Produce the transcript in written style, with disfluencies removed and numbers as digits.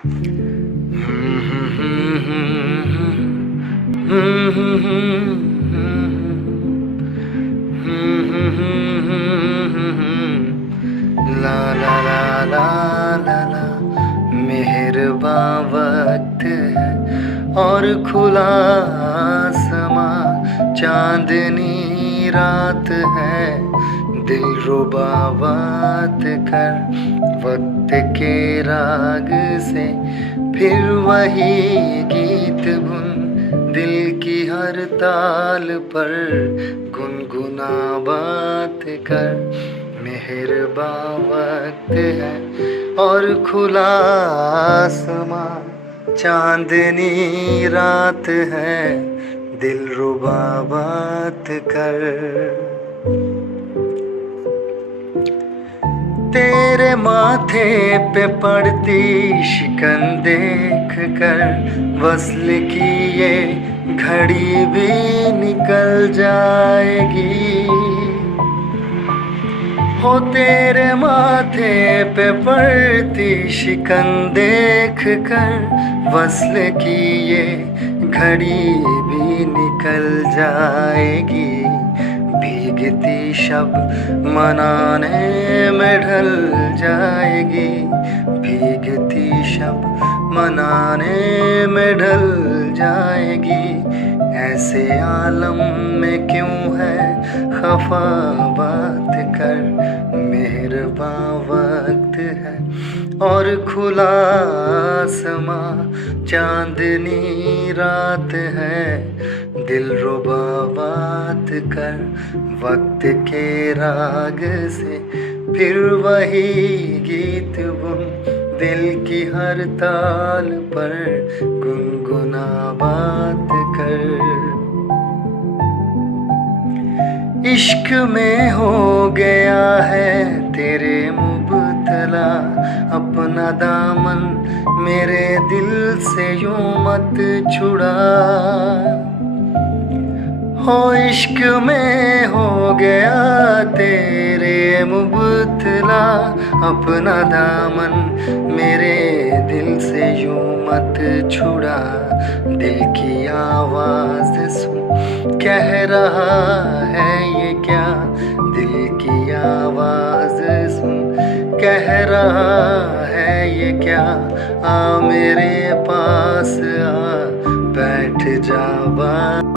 ला ला ला ला ला ला। मेहरबां वक्त है और खुला आसमां, चांदनी रात है, दिलरुबा बात कर वक्त के राग से, फिर वही गीत बुन दिल की हर ताल पर, गुनगुना बात कर। मेहरबां वक्त है और खुला आसमां, चांदनी रात है, दिलरुबा बात कर। तेरे माथे पे पड़ती शिकन देख कर, वस्ल की ये घड़ी भी निकल जाएगी। हो तेरे माथे पे पड़ती शिकन देख कर, वस्ल की ये घड़ी भी निकल जाएगी। भीगती शब मनाने में ढल जाएगी, भीगती शब मनाने में ढल जाएगी। ऐसे आलम में क्यों है खफा बात कर। मेहरबां वक्त है और खुला आसमां, चांदनी रात है, दिलरुबा बात कर वक्त के राग से, फिर वही गीत बुन दिल की हर ताल पर, गुनगुना बात कर। इश्क में हो गया है तेरे मुबतला, अपना दामन मेरे दिल से यूं मत छुड़ा। हो इश्क में हो गया तेरे मुबतला, अपना दामन मेरे दिल से यूं मत छुड़ा। दिल की आवाज़ सुन कह रहा है ये क्या, दिल की आवाज़ सुन कह रहा है ये क्या। आ मेरे पास आ बैठ जा बात